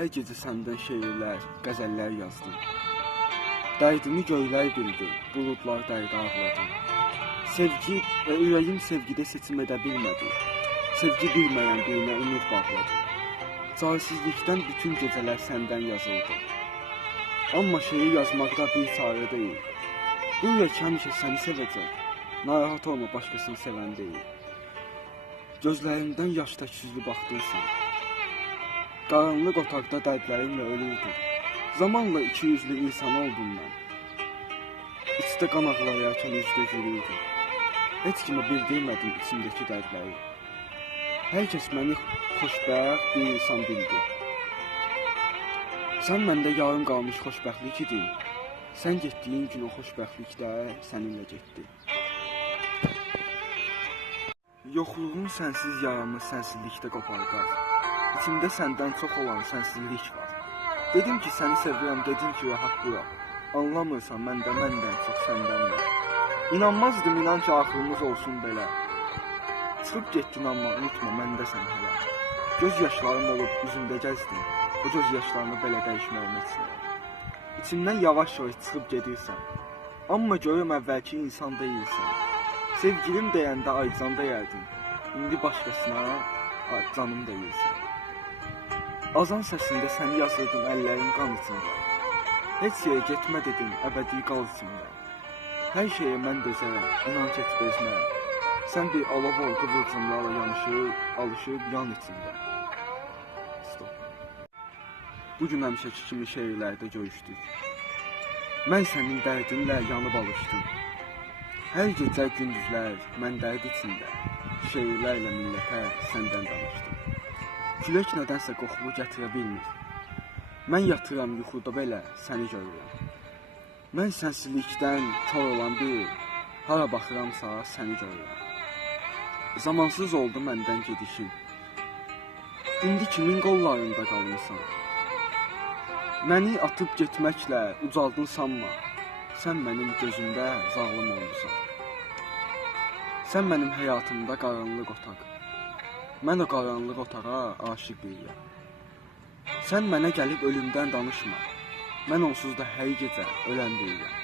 Hər gecə səndən şeirlər, qəzəllər yazdım. Dərdimi göylər bildi, buludlar dərdi ağladı. Sevgi və ürəyim sevgidə seçim edə bilmədi. Sevgi bilməyən birinə ümid bağladı. Çaresizlikdən bütün gecələr səndən yazıldı. Amma şeir yazmaqda bir çarə deyil. Bu ürək həmişə səni sevəcək. Narahat olma, başqasını sevən deyil. Gözlərindən yaş təksizli baxdınsan. Qaranlıq otaqda dərdlərimlə ölürdüm. Zamanla iki yüzlü insan oldum mən. İçdə qan ağlararkən üzdə gülürdüm. Heç kimə bildirmədim içimdəki dərdləri. Hər kəs məni xoşbəxt bir insan bildi. Sən məndə yarım qalmış xoşbəxtlik idin. Sən getdiyin gün o xoşbəxtlik də səninlə getdi. Yoxluğun sənsiz yaramı sənsizlikdə qopardar. İçimdə səndən çox olan sənsizlik var. Dedim ki səni sevirəm, dedim ki rahat bura. Anlamırsan məndən çox səndən var. İnanmazdım, inan ki axırımız olsun belə. Çıxıb getdin amma unutma məndəsən hələ. Göz yaşlarım olub üzümdə gəzdin. O göz yaşlarını belə dəyişməyimi istəyirəm. İçimdən yavaş-yavaş çıxıb gedirsən. Amma görüm əvvəlki insan deyilsən. Sevgilim deyəndə aycan deyərdin. İndi başqasına canım deyilsən. Azan səsində səni yazırdım əllərin qan içində. Heç yere getmə dedim, əbədi qal içində. Hər şeyə mən dözərəm, inan ki bezmərəm. Sən bir alov ol, qıvılcımlarla alışıb yan içində. Stop. Bugün həmişəki kimi şeirlərdə görüşdük. Mən sənin dərdinlə yanıb alışdım. Hər gecə gündüzlər mən dərd içində. Şeirlərlə millətə səndən danışdım. Külək nədənsə qoxulu gətirə bilmir. Mən yatıram yuxuda belə səni görürəm. Mən sənsizlikdən kör olan bir, hara baxıramsa səni görürəm. Zamansız oldu məndən gedişin. İndi kimin qollarında qalmısan? Məni atıb getməklə ucaldın sanma. Sən mənim gözümdə zalım olmusan. Sən mənim həyatımda qaranlıq otaq. Mən o qaranlıq otağa aşiq biriyəm. Sən mənə gəlib ölümdən danışma. Mən onsuz da hər gecə ölən biriyəm.